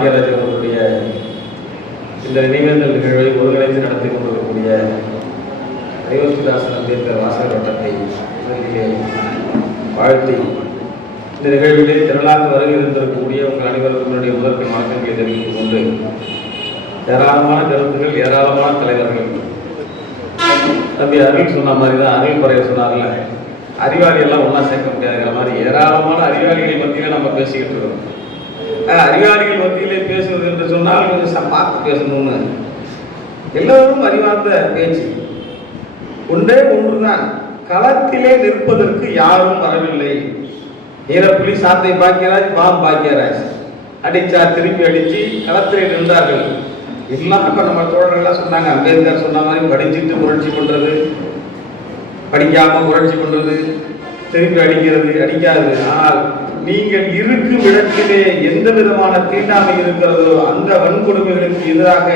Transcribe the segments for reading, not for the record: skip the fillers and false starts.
பாக்யராஜ் அவர்களுடைய இந்த நினைவேந்தல் நிகழ்வை ஒருங்கிணைந்து நடத்தி கொண்டிருக்கக்கூடிய அயோத்திதாசன் அம்பேத்கர் வாசகர் வட்டத்தை முதலிலே வாழ்த்தி இந்த நிகழ்விலே திரளாக வருகை இருந்திருக்கக்கூடிய உங்கள் அனைவருக்கும் என்னுடைய முதற்கண் வணக்கங்களை தெரிவித்துக் கொண்டு ஏராளமான கருத்துக்கள், ஏராளமான தலைவர்கள், தம்பி அருள் சொன்ன மாதிரி தான், அருள் பறைய சொன்னார்ல, அறிவாளி எல்லாம் ஒன்றா சேர்க்க முடியாதுங்கிற மாதிரி ஏராளமான அறிவாளிகள் மத்தியிலே நம்ம பேசிக்கிட்டு இருக்கோம். அறிவாளிகள் மத்தியிலே பேசுவது என்று சொன்னால் கொஞ்சம் பார்த்து பேசணும்னு. எல்லோரும் அறிவார்ந்த பேச்சு ஒன்றே ஒன்றுதான், களத்திலே நிற்பதற்கு யாரும் வரவில்லை. ஈரப்புலி சாத்தை பாக்கியராஜ், பாம் பாக்கியராஜ் அடிச்சா திருப்பி அடிச்சு களத்திலே நின்றார்கள். எல்லாம் இப்போ நம்ம தோழர்கள்லாம் சொன்னாங்க, அம்பேத்கர் சொன்ன மாதிரி படிச்சுட்டு புரட்சி பண்றது, படிக்காம புரட்சி பண்றது, திருப்பி அடிக்கிறது அடிக்காது. ஆனால் நீங்கள் இருக்கும் இடத்திலே எந்த விதமான தீண்டாமை இருக்கிறதோ அந்த வன்கொடுமைகளுக்கு எதிராக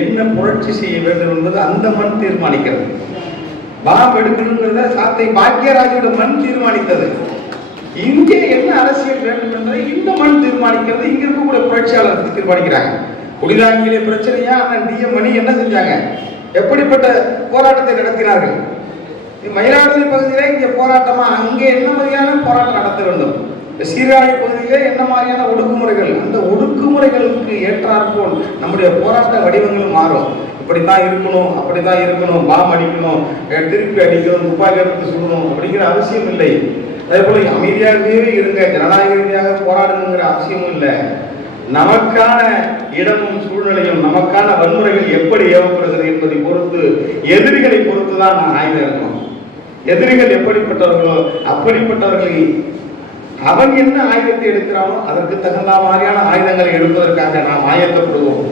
என்ன புரட்சி செய்ய வேண்டும் என்பது அந்த மண் தீர்மானிக்கிறது. பாம் எடுக்கணுங்கிறத சாத்தை பாக்கியராஜோட மண் தீர்மானித்தது. இங்கே என்ன அரசியல் வேண்டும் என்பதை இந்த மண் தீர்மானிக்கிறது. இங்க இருக்கக்கூடிய புரட்சியாளர்கள் தீர்மானிக்கிறாங்க. குடிதாங்கியிலே பிரச்சனையா அண்ணன் டிஎம் மணி என்ன செஞ்சாங்க, எப்படிப்பட்ட போராட்டத்தை நடத்தினார்கள்? மயிலாடுதுறை பகுதியிலே இங்கே போராட்டமா, அங்கே என்ன மாதிரியான போராட்டம் நடத்த வேண்டும்? சீர்காழி பகுதியிலே என்ன மாதிரியான ஒடுக்குமுறைகள், அந்த ஒடுக்குமுறைகளுக்கு ஏற்றாற்போல் நம்முடைய போராட்ட வடிவங்களும் மாறும். இப்படித்தான் இருக்கணும், அப்படித்தான் இருக்கணும், பாம் அடிக்கணும், திருப்பி அடிக்கணும், துப்பாக்கி எடுத்து சொல்லணும் அப்படிங்கிற அவசியம் இல்லை. அதே போல அமைதியாகவே இருங்க, ஜனநாயக ரீதியாக போராடணுங்கிற அவசியமும் இல்லை. நமக்கான இடமும் சூழ்நிலையும் நமக்கான வன்முறைகள் எப்படி ஏவப்படுகிறது என்பதை பொறுத்து, எதிரிகளை பொறுத்துதான் நான் ஆயுதம் இருக்கணும். எதிரிகள் எப்படிப்பட்டவர்களோ அப்படிப்பட்டவர்களை அவன் என்ன ஆயுதத்தை எடுக்கிறானோ அதற்கு தகுந்த மாதிரியான ஆயுதங்களை எடுப்பதற்காக நாம் ஆயத்தப்படுவோம்.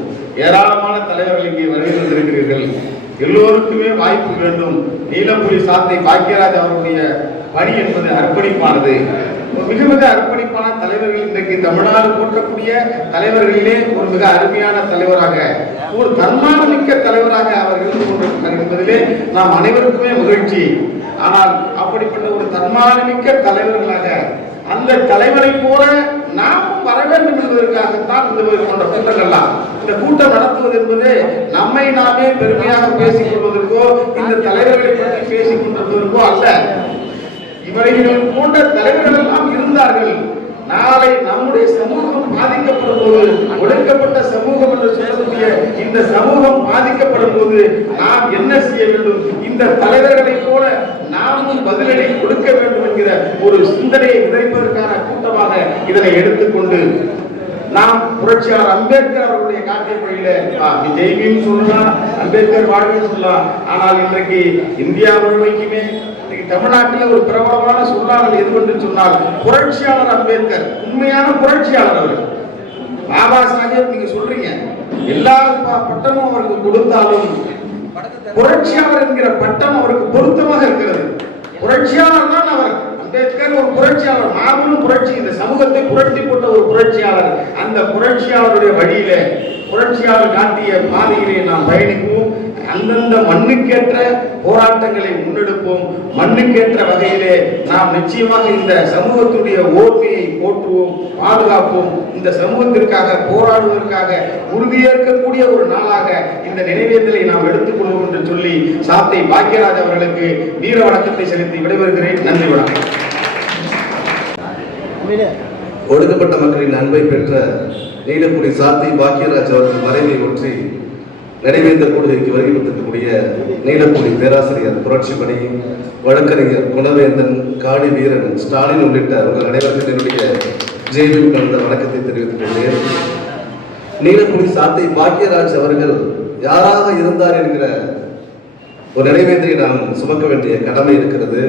ஏராளமான தலைவர்கள் இங்கே வருகை இருக்கிறீர்கள். எல்லோருக்குமே வாய்ப்பு வேண்டும். நீலப்புலி சாத்தை பாக்கியராஜ் அவருடைய பணி என்பது அர்ப்பணிப்பானது. மிக மிக அர்ப்பணிப்பான தலைவர்கள் இன்றைக்கு தமிழ்நாடு போற்றக்கூடிய தலைவர்களிலே ஒரு மிக அருமையான தலைவராக, ஒரு தன்மானமிக்க தலைவராக அவர் இருந்து கொண்டிருக்கிறார் என்பதிலே நாம் அனைவருக்குமே மகிழ்ச்சி. ஆனால் அப்படிப்பட்ட ஒரு தன்மானமிக்க தலைவர்களாக அந்த தலைவரை போல நாமும் வர வேண்டும் என்பதற்காகத்தான் இந்த போன்ற கூட்டங்கள்லாம். இந்த கூட்டம் நடத்துவது என்பது நம்மை நாமே பெருமையாக பேசிக் கொள்வதற்கோ இந்த தலைவர்களை பற்றி பேசிக் கொண்டிருப்பதற்கோ அல்ல. இவர்கள் போன்ற தலைவர்கள் எல்லாம் இருந்தார்கள். நாளை நம்முடைய சமூகம் பாதிக்கப்படும் போது, ஒடுக்கப்பட்ட சமூகம் என்று சொல்லக்கூடிய இந்த சமூகம் பாதிக்கப்படும் போது நாம் என்ன செய்ய வேண்டும்? இந்த தலைவர்களை போல நாமும் பதிலடி கொடுக்க வேண்டும் என்கிற ஒரு சிந்தனையை விதைப்பதற்கான கூட்டமாக இதனை எடுத்துக்கொண்டு நாம் புரட்சியாளர் அம்பேத்கர் அவர்களுடைய காட்டிய வழியில விஜய்வியும் சொல்லலாம், அம்பேத்கர் வாழ்வையும் சொல்லலாம். ஆனால் இன்றைக்கு இந்தியா முழுமைக்குமே தமிழ்நாட்டில் ஒரு பிரபலமான சொல்லாடல் எது என்று சொன்னால் புரட்சியாளர் அம்பேத்கர். உண்மையான புரட்சியாளர் அவர். பாபா சாஹேப் நீங்க சொல்றீங்க, எல்லா பட்டமும் அவருக்கு கொடுத்தாலும் புரட்சியாளர் என்கிற பட்டம் அவருக்கு பொருத்தமாக இருக்கிறது. புரட்சியாளர் தான் அவர். அம்பேத்கர் ஒரு புரட்சியாளர், மாபெரும் புரட்சி, இந்த சமூகத்தை புரட்சி போட்ட ஒரு புரட்சியாளர். அந்த புரட்சியாளருடைய வழியில, புரட்சியாளர் காட்டிய பாதையிலே நாம் பயணிப்போம். அந்தந்த மண்ணுக்கேற்ற போராட்டங்களை முன்னெடுப்போம். மண்ணுக்கேற்ற வகையிலே நாம் நிச்சயமாக இந்த சமூகத்துடைய ஓர்மையை போற்றுவோம், பாதுகாப்போம். இந்த சமூகத்திற்காக போராடுவதற்காக உறுதியேற்கக்கூடிய ஒரு நாளாக இந்த நினைவேந்தலை நாம் எடுத்துக்கொள்வோம் என்று சொல்லி சாத்தை பாக்கியராஜ் அவர்களுக்கு வீர வணக்கத்தை செலுத்தி விடைபெறுகிறேன். நன்றி, வணக்கம். ஒடுக்கப்பட்ட மக்களின் அன்பை பெற்ற நீலப்புலி சாத்தை பாக்கியராஜ் அவர்கள் மறைவை ஒற்றி நடைபெறுந்த கூடுகைக்கு வருகின்றக்கூடிய நீலப்புலி பேராசிரியர், புரட்சிப்பணி வழக்கறிஞர் குணவேந்தன், காடி வீரன், ஸ்டாலின் உள்ளிட்ட உங்கள் அனைவருக்கும் என்னுடைய ஜெயிலும் கலந்த வணக்கத்தை தெரிவித்துக் கொண்டேன். நீலப்புலி சாத்தை பாக்கியராஜ் அவர்கள் யாராக இருந்தார் என்கிற ஒரு நினைவேந்தலை நாம் சுமக்க வேண்டிய கடமை இருக்கிறது.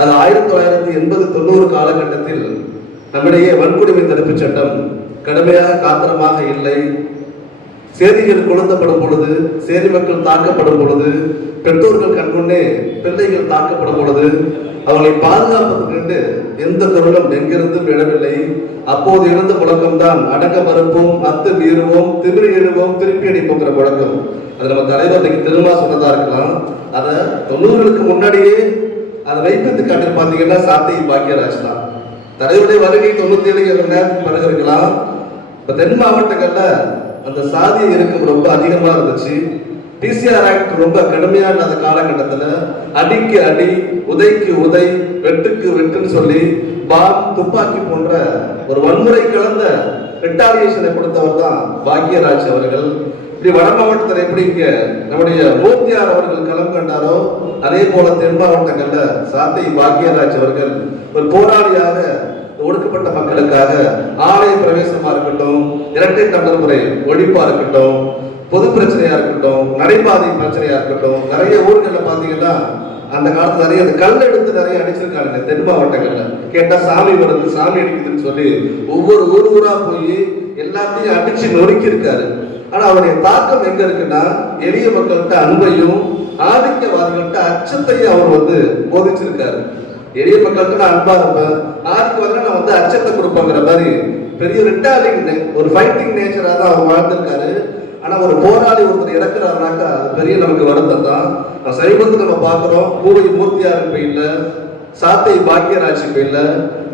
அது 1980-90 காலகட்டத்தில் நம்மிடையே வன்கொடுமை தடுப்பு சட்டம் கடுமையாக காத்திரமாக இல்லை. சேதிகள் கொளுத்தப்படும் பொழுது, சேரி மக்கள் தாக்கப்படும் பொழுது, பெற்றோர்கள் கண்முன்னே பிள்ளைகள் தாக்கப்படும் பொழுது அவர்களை பாதுகாப்பதற்கு எந்த தருணம் எங்கிருந்தும் இடவில்லை. அப்போது இருந்த முழக்கம்தான் அடங்க மறுப்போம், அத்து மீறுவோம், திமிரி எழுவோம், திருப்பி அடிப்போங்கிற முழக்கம். அது நம்ம தலைவர் திரும்ப சொன்னதா இருக்கலாம். அதை 90களுக்கு முன்னாடியே அதை வைப்பித்து காட்டு பார்த்தீங்கன்னா சாத்தை பாக்கியராஜ் தான். தலைவருடைய வருகை 97 நேரத்துக்கு பிறகு இருக்கலாம். இப்ப தென் மாவட்டங்கள்ல அந்த சாதி இறுக்கம் ரொம்ப அதிகமா இருந்துச்சு. பிசிஆர் ஆக்ட் ரொம்ப கடுமையா இல்லாத காலகட்டத்துல அடிக்கு அடி, உதைக்கு உதை, வெட்டுக்கு வெட்டுன்னு சொல்லி பாம், துப்பாக்கி போன்ற ஒரு வன்முறை கலந்த ரிட்டாலியேஷனை கொடுத்தவர் தான் பாக்யராஜ் அவர்கள். இப்படி வட மாவட்டத்தில் எப்படி இங்க நம்முடைய மூர்த்தியார் அவர்கள் களம் கண்டாரோ அதே போல தென் மாவட்டங்கள்ல சாத்தை பாக்யராஜ் அவர்கள் ஒரு போராளியாக ஒடுக்கப்பட்ட மக்களுக்காக ஆலய பிரவேசமா இருக்கட்டும், இரட்டை டம்ளர் முறை ஒழிப்பா இருக்கட்டும், பொது பிரச்சனையா இருக்கட்டும், நடைபாதை பிரச்சனையா இருக்கட்டும், நிறைய ஊர்கள்ல பாத்தீங்கன்னா அந்த காலத்துல நிறைய அந்த கல் எடுத்து நிறைய அடிச்சிருக்காங்க தென் மாவட்டங்கள்ல. கேட்டா சாமி வருது, சாமி அடிக்குதுன்னு சொல்லி ஒவ்வொரு ஊரா போய் எல்லாத்தையும் அடிச்சு நொறுக்கி இருக்காரு. ஆனா அவருடைய தாக்கம் எங்க இருக்குன்னா எளிய மக்கள்கிட்ட அன்பையும் ஆதிக்கவாதிகள்கிட்ட அச்சத்தையும் அவர் போதிச்சிருக்காரு. எளிய மக்களுக்கு நான் அன்பா இருப்பேன், ஆதிக்கவாதிகள் நான் அச்சத்தை கொடுப்பேங்கிற மாதிரி பெரிய ரிட்டாலிங் ஒரு ஃபைட்டிங் நேச்சரா தான் அவர் வாழ்ந்திருக்காரு. ஆனா ஒரு போராளி ஒருத்தர் இறக்குறாருனாக்கா அது பெரிய நமக்கு வருத்தம் தான். சமீபத்தில் நம்ம பார்க்கிறோம், பூவை மூர்த்தியார் இப்ப இல்ல, சாத்தை பாக்யராஜ் இப்ப இல்ல,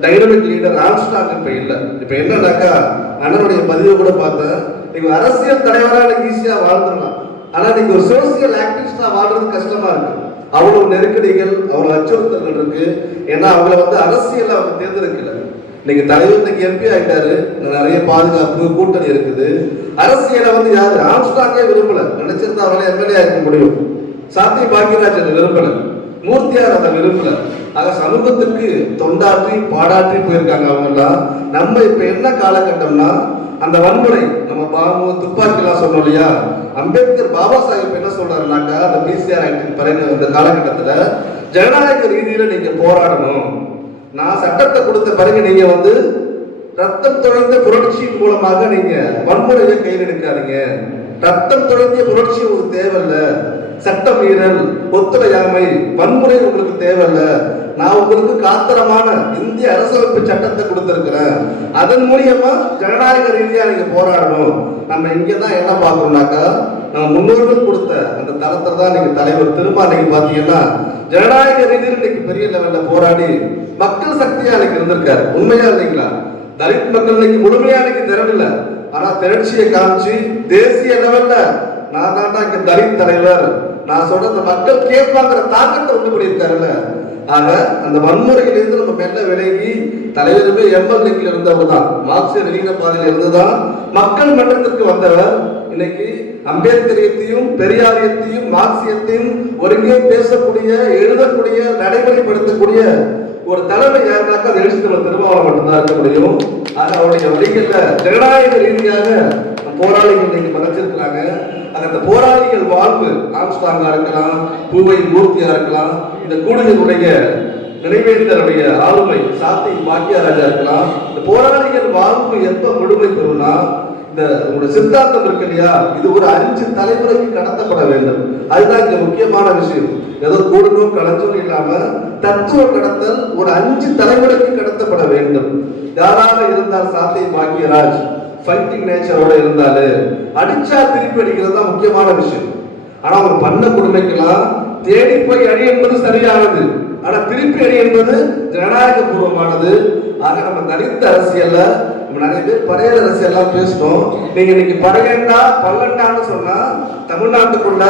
டைனமிக் லீடர் ஆம்ஸ்டாங் இப்ப இல்ல. இப்ப என்னன்னாக்கா அண்ணனுடைய பதிவை கூட பார்த்தேன், நீங்க அரசியல் தலைவராக ஈஸியா வாழ்ந்துடலாம், ஆனா நீங்க ஒரு சோசியல் ஆக்டிவிஸ்டா வாழ்றது கஷ்டமா இருக்கு. அவ்வளவு நெருக்கடிகள், அவ்வளவு அச்சுறுத்தல்கள் இருக்கு. ஏன்னா அவங்கள அரசியல் அவங்க தேர்ந்தெடுக்கல. இன்னைக்கு தலைவர் இன்னைக்கு எம்பி ஆயிட்டாரு, நிறைய பாதுகாப்பு கூட்டணி இருக்குது. அரசியலை யாரு ஆம்ஸ்டாங்கே விரும்பல, நினைச்சிருந்தா அவங்களே எம்எல்ஏ ஆக்க முடியும். சாத்தி பாக்யராஜ் அதை விரும்பல, மூர்த்தியார் அதை விரும்பல. ஆக சமூகத்துக்கு தொண்டாற்றி பாடாற்றி போயிருக்காங்க அவங்க எல்லாம். நம்ம இப்ப என்ன காலகட்டம்னா அந்த வன்முறை, நம்ம பாம்பு துப்பாக்கி எல்லாம் சொன்னோம் இல்லையா, அம்பேத்கர் பாபா சாஹிப் என்ன சொல்றாருனாக்கா அந்த பிசிஆர் ஆக்டின் பிறகு அந்த காலகட்டத்துல ஜனநாயக ரீதியில நீங்க போராடணும். நான் சட்டத்தை கொடுத்த பிறகு நீங்க ரத்தம் தொலைந்த புரட்சியின் மூலமாக நீங்க வன்முறையை கையில் எடுக்காதீங்க. ரத்தம் தொலைந்த புரட்சி உங்களுக்கு தேவையில்ல, சட்ட மீறல், ஒத்துழையாமை, வன்முறை உங்களுக்கு தேவையில்ல. நான் உங்களுக்கு காத்திரமான இந்திய அரசமைப்பு சட்டத்தை கொடுத்திருக்கிறேன், அதன் மூலியமா ஜனநாயக ரீதியா நீங்க போராடணும். நம்ம இங்கதான் என்ன பார்க்கணும்னாக்கா நம்ம முன்னோர்கள் கொடுத்த அந்த தளத்துல தான் நீங்க தலைவர் திரும்ப நீங்க பாத்தீங்கன்னா ஜனநாயக ரீதியில் இன்னைக்கு பெரிய லெவல்ல போராடி மக்கள் சக்தியா இன்னைக்கு இருந்திருக்காரு. உண்மையா இல்லைங்களா? தலித் மக்கள் இன்னைக்கு முழுமையா இன்னைக்கு திறமில்ல, ஆனா திரட்சியை காமிச்சு தேசிய லெவல்ல நான் தாண்டா இங்க தலித் தலைவர், நான் சொல்ற அந்த மக்கள் கேட்பாங்கிற தாக்கத்தை பண்ணியிருக்காருல்ல. ஆக அந்த வன்முறையிலிருந்து நம்ம மெல்ல விலகி தலைவருமே எம்எல்ஏக்கள் இருந்தவர் தான், மார்க்சிய லெனின பாதையில் இருந்துதான் மக்கள் மன்றத்திற்கு வந்தவர். இன்னைக்கு அம்பேத்கரியத்தையும் பெரியாரியத்தையும் மார்க்சியத்தையும் ஒருங்கே பேசக்கூடிய, எழுதக்கூடிய, நடைமுறைப்படுத்தக்கூடிய ஒரு தலைமை யாருனாக்கா அது எழுச்சித்தலைவர் திருமாவளவன் மட்டும்தான் இருக்க முடியும். ஆக அவருடைய வழிகள்ல ஜனநாயக ரீதியாக போராளிகள் இன்னைக்கு மறைச்சிருக்கிறாங்க. அந்த போராளிகள் வாழ்வு ஆம்ஸ்டாங்கா இருக்கலாம், பூவை மூர்த்தியா இருக்கலாம், இந்த கூடுதலுடைய நினைவேந்தருடைய ஆளுமை சாத்தி பாக்யராஜா இருக்கலாம். இந்த போராளிகள் வாழ்வு எப்ப முழுமை பெறும்னா இந்த உங்களுடைய சித்தாந்தம் இருக்கு இல்லையா, இது ஒரு 5 தலைமுறைக்கு கடத்தப்பட வேண்டும். அதுதான் இங்க முக்கியமான விஷயம். ஏதோ கூடணும் கலைச்சலும் இல்லாம தத்துவ கடத்தல் ஒரு 5 தலைமுறைக்கு கடத்தப்பட வேண்டும். யாராக இருந்தால் சாத்தை பாக்யராஜ் ஃபைட்டிங் நேச்சரோட இருந்தாரு, அடிச்சா திருப்பி அடிக்கிறது தான் முக்கியமான விஷயம். ஆனா அவங்க பண்ண கொடுமைக்கெல்லாம் தேடி போய் அடி என்பது சரியானது, ஆனா திருப்பி அடி என்பது ஜனநாயக பூர்வமானது. ஆக நம்ம தலித்த அரசியல்ல நிறைய பேர் பறையர் அரசியல்லாம் பேசிட்டோம். நீங்க இன்னைக்கு பறையண்டா பல்லண்டான்னு சொன்னா தமிழ்நாட்டுக்குள்ள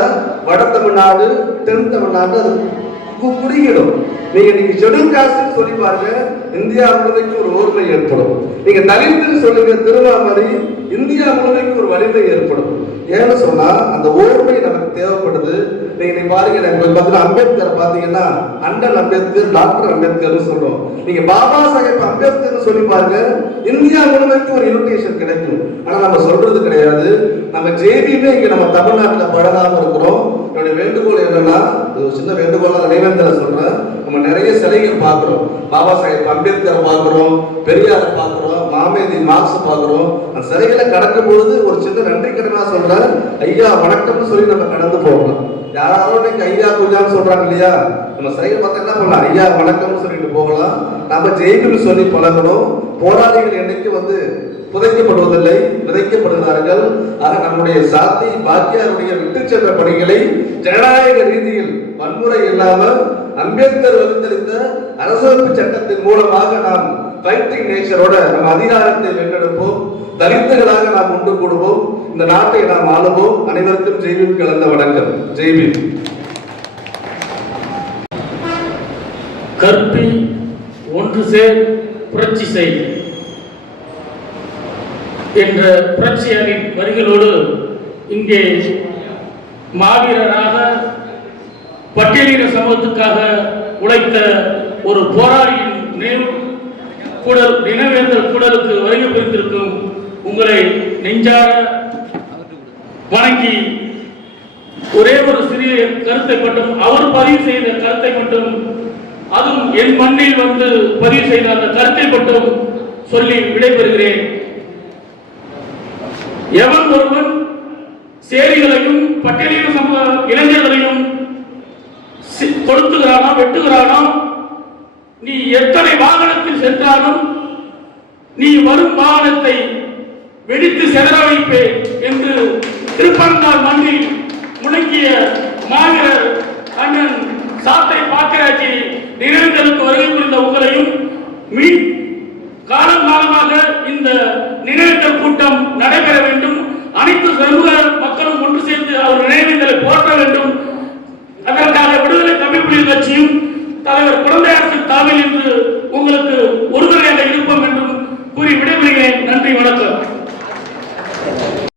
வட தமிழ்நாடு தென் தமிழ்நாடு அது குறுகிடும். நீங்க இன்னைக்கு ஷெட்யூல் காஸ்ட் சொல்லி பாருங்க, இந்தியா முழுமைக்கு ஒரு ஓர்மை ஏற்படும். நீங்க தலித்துன்னு சொல்லுங்க திருவாமரி, இந்தியா முழுமைக்கு ஒரு வலிமை ஏற்படும். ஏன்னு சொன்னா அந்த ஓர்மை நமக்கு தேவைப்படுது. நீங்க பாருங்க, அம்பேத்கர் பாத்தீங்கன்னா அண்ணல் அம்பேத்கர், டாக்டர் அம்பேத்கர் சொல்றோம். நீங்க பாபா சாஹேப் அம்பேத்கர் சொல்லி பாருங்க, இந்தியா முழுமைக்கு ஒரு இன்விடேஷன் கிடைக்கும். ஆனா நம்ம சொல்றது கிடையாது. நம்ம ஜேபியுமே இங்க நம்ம தமிழ்நாட்டுல பழகாம இருக்கிறோம். என்னுடைய வேண்டுகோள் என்னன்னா, ஒரு சின்ன வேண்டுகோளா நினைவேந்தர சொல்றேன். நம்ம நிறைய சிலைகள் பார்க்கிறோம், பாபா சாஹேப் அம்பேத்கரை பார்க்கிறோம், பெரியாரை பார்க்கிறோம், மாமேதி மார்க்ஸ் பார்க்கிறோம். அந்த சிலைகளை கடக்கும் பொழுது ஒரு சின்ன நன்றி கடனா சொல்றேன், ஐயா வணக்கம்னு சொல்லி நம்ம கடந்து போகலாம். யாராலும் இன்னைக்கு ஐயா பூஜான்னு சொல்றாங்க இல்லையா, நம்ம சிலைகள் பார்த்தா என்ன பண்ணலாம், ஐயா வணக்கம்னு சொல்லிட்டு போகலாம். நம்ம ஜெயிலுன்னு சொல்லி பழகணும். போராளிகள் என்னைக்கு புதைக்கப்படுவதில்லை, விதைக்கப்படுகிறார்கள். ஆக நம்முடைய சாத்தி பாக்கியாருடைய விட்டு சென்ற பணிகளை ஜனநாயக ரீதியில் வன்முறை இல்லாமல் அம்பேத்கர் வகுத்தளித்த அரசமைப்பு சட்டத்தின் மூலமாக நாம் ஃபைட்டிங் நேச்சரோட நம்ம அதிகாரத்தை வென்றெடுப்போம். தலித்துகளாக நாம் ஒன்று கூடுவோம், இந்த நாட்டை நாம் ஆளுவோம். அனைவருக்கும் ஜெய்பீம் கலந்த வணக்கம். ஜெய்பீம். கற்பி ஒன்று சேர் புரட்சி செய் என்ற புரட்சியாரின் வரிகளோடு இங்கே மாவீரராக பட்டியலின சமூகத்துக்காக உழைத்த ஒரு போராளியின் நினைவேந்தல் கூடலுக்கு வருகை புரிந்திருக்கும் உங்களை நெஞ்சார வணங்கி ஒரே ஒரு சிறிய கருத்தை மட்டும், அவர் பதிவு செய்த கருத்தை மட்டும், அதுவும் என் மண்ணில் வந்து பதிவு செய்த அந்த கருத்தை மட்டும் சொல்லி விடைபெறுகிறேன். எவன் ஒருவன் சேரிகளையும் பட்டியலின சமூக இளைஞர்களையும் கொடுத்துகிறானோ வெட்டுகிறானோ, நீ எத்தனை வாகனத்தில் சென்றாலும் நீ வரும் வாகனத்தை வெடித்து செதற வைப்பேன் என்று திருப்பரந்தார் மண்ணில் முழங்கிய மாவீரர் அண்ணன் சாத்தை பாக்கியராஜ் நினைவுகளுக்கு வருகை புரிந்த உங்களையும் காலமாக இந்த நினைவுகள் கூட்டம் நடைபெற வேண்டும், அனைத்து சமூக மக்களும் ஒன்று சேர்ந்து அவர் நினைவுகளை போற்ற வேண்டும். அதற்காக விடுதலை தமிழ் புலிகள் கட்சியும் தலைவர் குழந்தையார் தாவில் என்று உங்களுக்கு